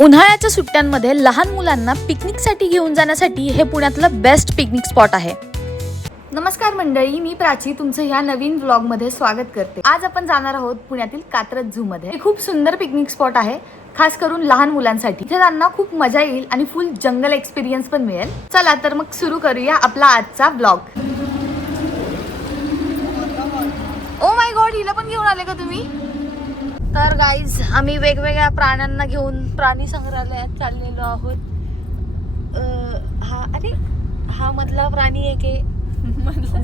उन्हाळ्याच्या सुट्ट्यांमध्ये लहान मुलांना पिकनिकसाठी घेऊन जाण्यासाठी हे पुण्यातलं बेस्ट पिकनिक स्पॉट आहे। नमस्कार मंडळी, मी प्राची तुमचं ह्या नवीन व्लॉगमध्ये स्वागत करते। आज आपण जाणार आहोत पुण्यातील कात्रज झू मध्ये। हे खूप सुंदर पिकनिक स्पॉट आहे, खास करून लहान मुलांसाठी। इथे त्यांना खूप मजा येईल आणि फुल जंगल एक्सपिरियन्स पण मिळेल। चला तर मग सुरू करूया आपला आजचा व्लॉग। ओ माय गॉड, हिला पण घेऊन आले का तुम्ही? तर गाईज, आम्ही वेगवेगळ्या प्राण्यांना घेऊन प्राणी संग्रहालयात चाललेलो आहोत। हा मधला प्राणी आहे की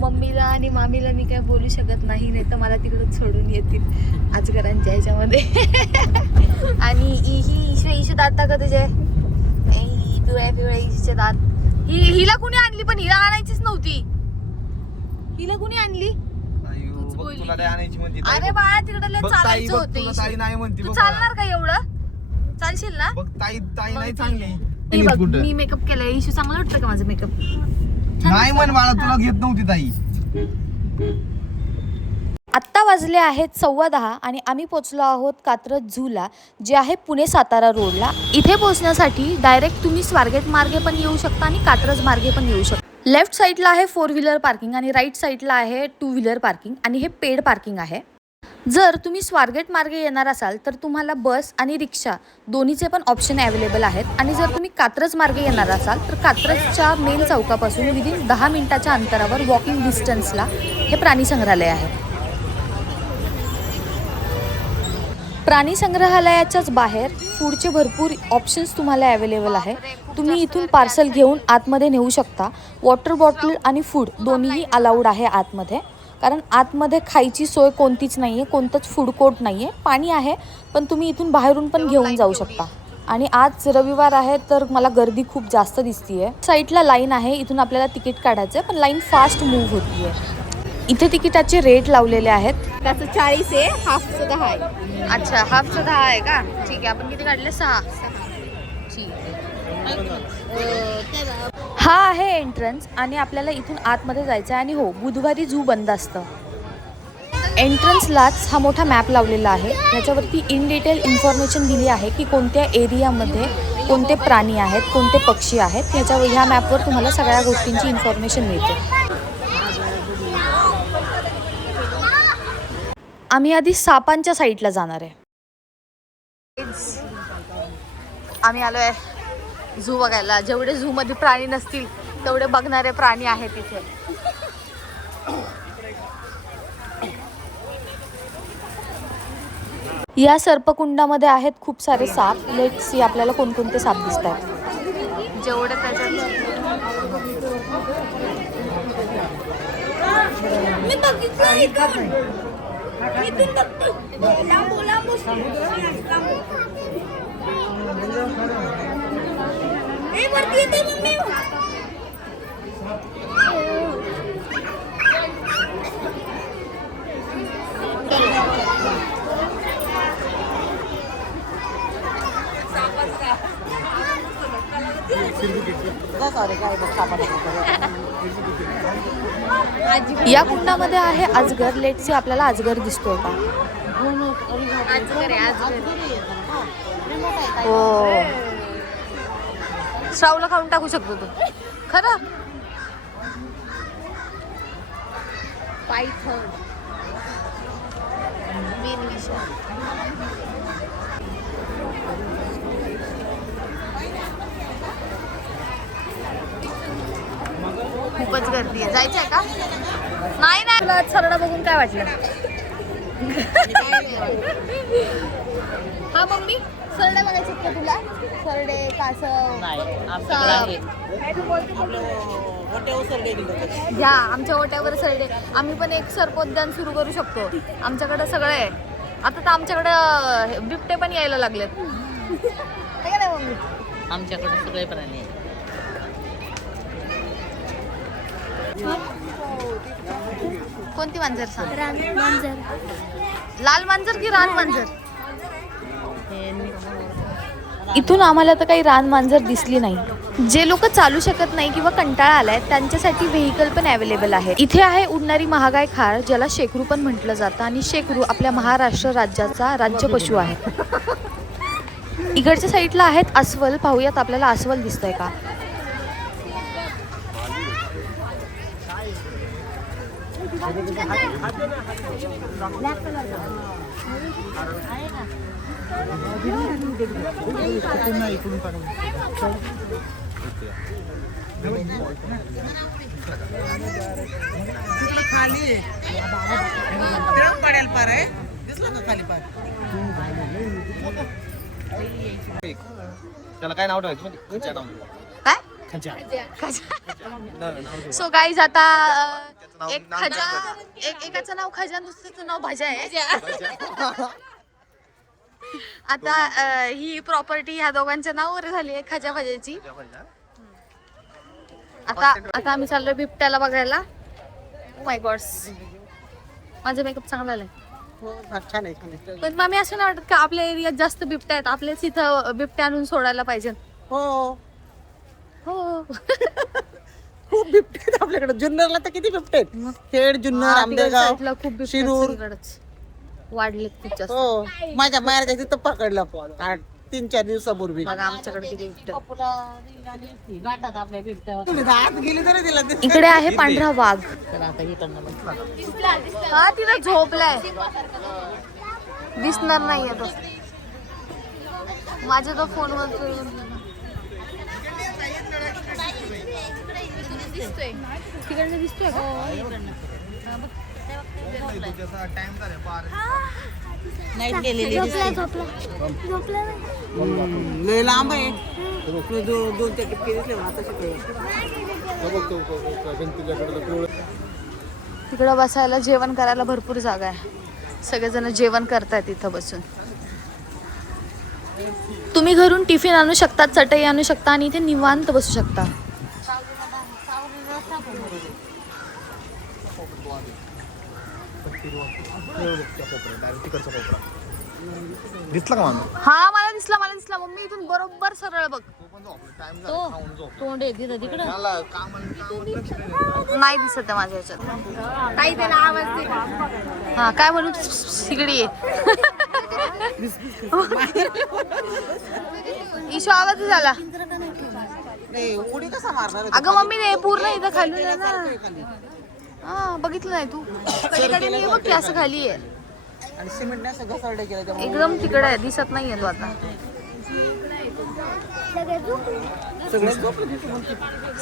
मम्मीला आणि मामीला मी काय बोलू शकत नाही तर मला तिकडे सोडून येतील अजगरांच्या ह्याच्यामध्ये। आणि ही इशू दात का तुझे पिवळ्या पिवळ्या इशूचे दात। हिला कुणी आणली? पण हिला आणायचीच नव्हती। हिला कुणी आणली? अरे बाळा, तिकडे चालायचं होतं। तू चालणार का एवढं? चालशील ना? मी मेकअप केलाय। इशू चांगलं वाटतं का माझं मेकअप? नाही म्हण बाळा, तुला घेत नव्हती ताई। आत्ता वाजले आहेत 10:15 आणि आम्ही पोहोचलो आहोत कात्रज झूला, जे आहे पुणे सातारा रोडला। इथे पोहोचण्यासाठी डायरेक्ट तुम्ही स्वारगेट मार्गे पण येऊ शकता आणि कात्रज मार्गे पण येऊ शकता। लेफ्ट साईडला आहे 4 व्हीलर पार्किंग आणि राईट साईडला आहे 2 व्हीलर पार्किंग आणि हे पेड पार्किंग आहे। जर तुम्ही स्वारगेट मार्गे येणार असाल तर तुम्हाला बस आणि रिक्षा दोन्हीचे पण ऑप्शन अवेलेबल आहेत। आणि जर तुम्ही कात्रज मार्गे येणार असाल तर कात्रजच्या मेन चौकापासून विदिन 10 मिनिटाच्या अंतरावर वॉकिंग डिस्टन्सला हे प्राणी संग्रहालय आहे। प्राणी संग्रहालयाच्याच बाहेर फूडचे भरपूर ऑप्शन्स तुम्हाला अवेलेबल आहे। तुम्ही इथून पार्सल घेऊन आतमध्ये नेऊ शकता। वॉटर बॉटल आणि फूड दोन्हीही अलाउड आहे आतमध्ये, कारण आतमध्ये खायची सोय कोणतीच नाही आहे, कोणतंच फूड कोर्ट नाही आहे। पाणी आहे, पण तुम्ही इथून बाहेरून पण घेऊन जाऊ शकता। आणि आज रविवार आहे तर मला गर्दी खूप जास्त दिसतीये। साईडला लाईन आहे, इथून आपल्याला तिकीट काढायचं आहे, पण लाईन फास्ट मूव्ह होतीये। इथे तिकिटाचे रेट लावलेले आहेत। त्याचं 40 आहे, हाफचं 10 आहे। अच्छा, हाफचं 10 आहे का? ठीक आहे, आपण किती काढले? 6। ठीक आहे। हा आहे एंट्रन्स आणि आपल्याला इथून आतमध्ये जायचं आहे। आणि हो, बुधवारी झू बंद असतं। एंट्रन्सलाच हा मोठा मॅप लावलेला आहे, याच्यावरती इन डिटेल इन्फॉर्मेशन दिली आहे की कोणत्या एरियामध्ये कोणते प्राणी आहेत, कोणते पक्षी आहेत। ह्या मॅपवर तुम्हाला सगळ्या गोष्टींची इन्फॉर्मेशन मिळते। आम्ही आधी सापांच्या साईडला जाणार आहे। आम्ही आलोय झू बघायला। जेवढे झू मध्ये प्राणी नसतील तेवढे बघणारे प्राणी आहेत इथे। या सर्पकुंडामध्ये आहेत खूप सारे साप। लेट्स सी आपल्याला कोणकोणते साप दिसत आहेत। जेवढे या कुंडामध्ये आहे अजगर। लेट्स सी आपल्याला अजगर दिसतोय का? हो, श्रावला खाऊन टाकू शकतो तू खरं? पायथन, खूपच गर्दी आहे। जायचं आहे का? नाही नाही, तुला सरडा बघून काय वाटलं? हा मम्मी, सरडे बघायचे का तुला? सरडे, कासव, घ्या आमच्या ओट्यावर सरडे। आम्ही पण एक सर्पोद्यान सुरू करू शकतो। आमच्याकडे सगळं आहे आता। तर आमच्याकडे बिबटे पण यायला लागलेत, आहे का नाही मम्मी? आमच्याकडे सगळे प्राणी आहेत। कोणती मांजर सांग? मांजर, लाल मांजर की रान मांजर? इथून आम्हाला तर काही रान मांजर दिसली नाही। जे लोक चालू शकत नाही किंवा कंटाळा आलाय त्यांच्यासाठी व्हेकल पण अवेलेबल आहे। इथे आहे उडणारी महागाय खार, ज्याला शेकरू पण म्हटलं जातं। आणि शेकरू आपल्या महाराष्ट्र राज्याचा राज्य पशु आहे। इकडच्या साईडला आहेत अस्वल. पाहूयात आपल्याला अस्वल दिसतंय का. खाली पडेल पार आहे दिसलं का खाली पार. त्याला काय नाव ठेवायचं काय सो गाईज आता एक खजा एकाचं नाव खजा दुसऱ्याचं नाव भजा आहे. आता ही प्रॉपर्टी ह्या दोघांच्या नावावर झाली आहे खजा भजाची. आता आम्ही चाललोय बिबट्याला बघायला. ओ माय गॉड्स माझा मेकअप चांगला आलाय. छान आहे. पण मामी असं नाही वाटत का आपल्या एरियात जास्त बिबट्या आहेत, आपल्याच इथं बिबट्या आणून सोडायला पाहिजे. हो हो खूप बिबटे आहेत आपल्याकडे. जुन्नरला तर किती बिबटे आहेत. खेड, जुन्नर, आंबेगाव, खूप बिबट्या शिरूर. सगळीकडेच वाढलेत खूप जास्त. हो माझ्या माहेरच्या तिथं पकडलं 3-4 दिवसापूर्वी. बघा आमच्याकडे किती बिबट्या. गाठात आपल्या बिबट्या. तुम्ही आत गेली तरी तिला दिसत इकडे आहे पांढरा वाघ. तर आता इकडनं मग हा तिला झोपलाय, दिसणार नाहीये तो. माझ्या तो फोनवर तिकडनं दिसतोय का. नाईट गेलेली लय लांब आहे. 2-4 टिपके दिसले आता तिकडं बसायला जेवण करायला भरपूर जागा आहे. सगळेजण जेवण करतायत इथं बसून. तुम्ही घरून टिफिन आणू शकता, चटई आणू शकता आणि इथे निवांत बसू शकता. दिसला का मामी? हा मला दिसला मम्मी इथून बरोबर सरळ बघ. तोंड आहे तिथं तिकडं. नाही दिसत आहे माझ्या ह्याच्यात. काही त्याला आवाज दे. हा काय म्हणू तिकडे ये. ईशो आवाज झाला. उडी कसा मारणार. अगं मम्मी नाही पूर्ण इथं खाली आहे ना. हा बघितलं नाही तू. कडे नाही बघ की असं खाली आहे. आणि सिमेंटने असं घसरडे केलं. एकदम तिकडे आहे, दिसत नाहीये तो आता. सगळे झोपले.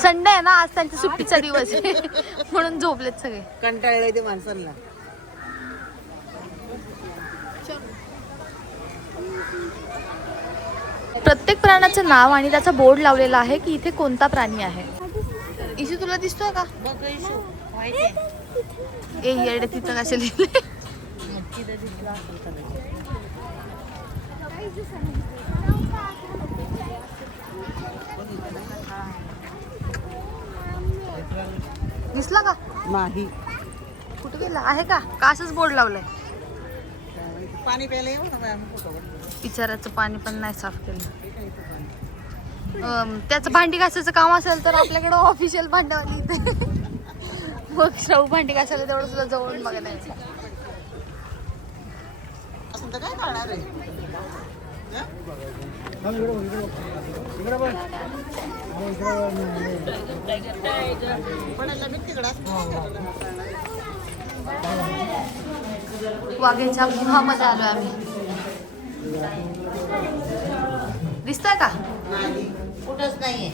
संडे आहे ना आज, त्यांच्या सुट्टीचा दिवस आहे म्हणून झोपलेत सगळे. कंटाळले ते माणसांना. प्रत्येक प्राण्याचं नाव आणि त्याचा बोर्ड लावलेला आहे की इथे कोणता प्राणी आहे. इशू तुला दिसतोय का. ए येडे तिथं कसे लिहिले. दिसला का नाही. कुठे गेला आहे का असंच बोर्ड लावलंय. पाणी प्यायला येऊ ना. पिचाराचं पाणी पण नाही साफ केलं. त्याचं भांडी घासायचं काम असेल तर आपल्याकडे ऑफिशियल भांडवाली इथे. मग श्राऊ भांडी घासायला तेवढं तुला जवळून बघायला यायचं. असं तर काय करणार आहे. वाघेच्या गुहामध्ये आलोय आम्ही. दिसतंय का. कुठंच नाहीये.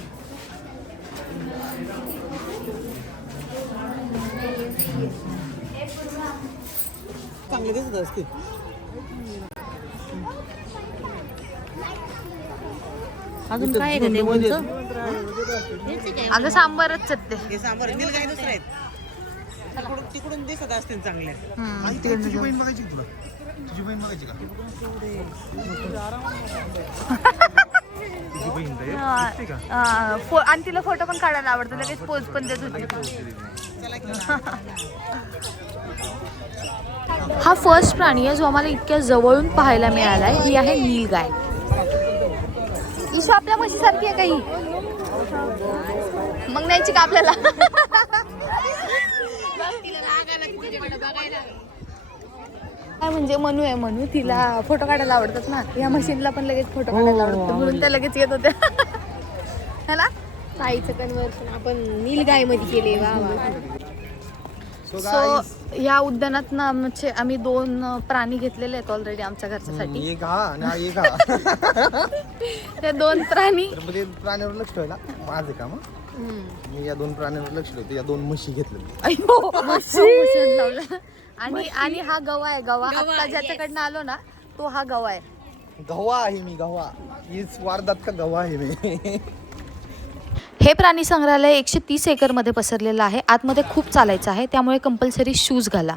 चांगले दिसत असते. अजून काय आहे का ते उंच? अगं सांबारच सत्य. हे सांबार नील काही दुसरे आहेत. तिकडून दिसत असतील चांगले. तुझी बहीण बघायची तुला. तुझी बहीण बघायची का. तुझी बहीण आणि तिला फोटो पण काढायला आवडतो, लगेच पोज पण देत होती. हा फर्स्ट प्राणी आहे जो आम्हाला इतक्या जवळून पाहायला मिळालाय. ही आहे नीलगाय. ईशू आपल्या म्हशीसारखी आहे काही. मग न्यायची का आपल्याला. काय म्हणजे मनू आहे मनू, तिला फोटो काढायला आवडतात ना, या मशीनला पण लगेच फोटो काढायला आवडतात म्हणून त्या लगेच येत होत्या. है ना? ताईचं कन्वर्शन आपण नीलगाय मध्ये केले. वा वा. सो ह्या उद्यानात ना आम्ही 2 प्राणी घेतलेले आहेत ऑलरेडी आमच्या घरच्यासाठी. एक हा आणि हा एक हा. त्या 2 प्राणी तर मग ते प्राण्यावर लक्ष ठेवायला माझं काम हं. मी या 2 प्राण्यांवर लक्ष ठेवतो. या 2 म्हशी घेतल्या. औषध लावलं. आणि हा गवा आहे. गवा आता ज्याच्याकडनं आलो ना तो हा गवा आहे. गव्हा आहे मी, गव्हा. हीच वारदात का गव्हा आहे मी. हे प्राणी संग्रहालय 130 एकरमध्ये पसरलेलं आहे. आतमध्ये खूप चालायचं आहे, त्यामुळे कंपल्सरी शूज घाला.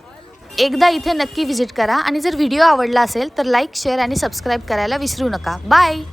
एकदा इथे नक्की व्हिजिट करा आणि जर व्हिडिओ आवडला असेल तर लाईक, शेअर आणि सबस्क्राईब करायला विसरू नका. बाय.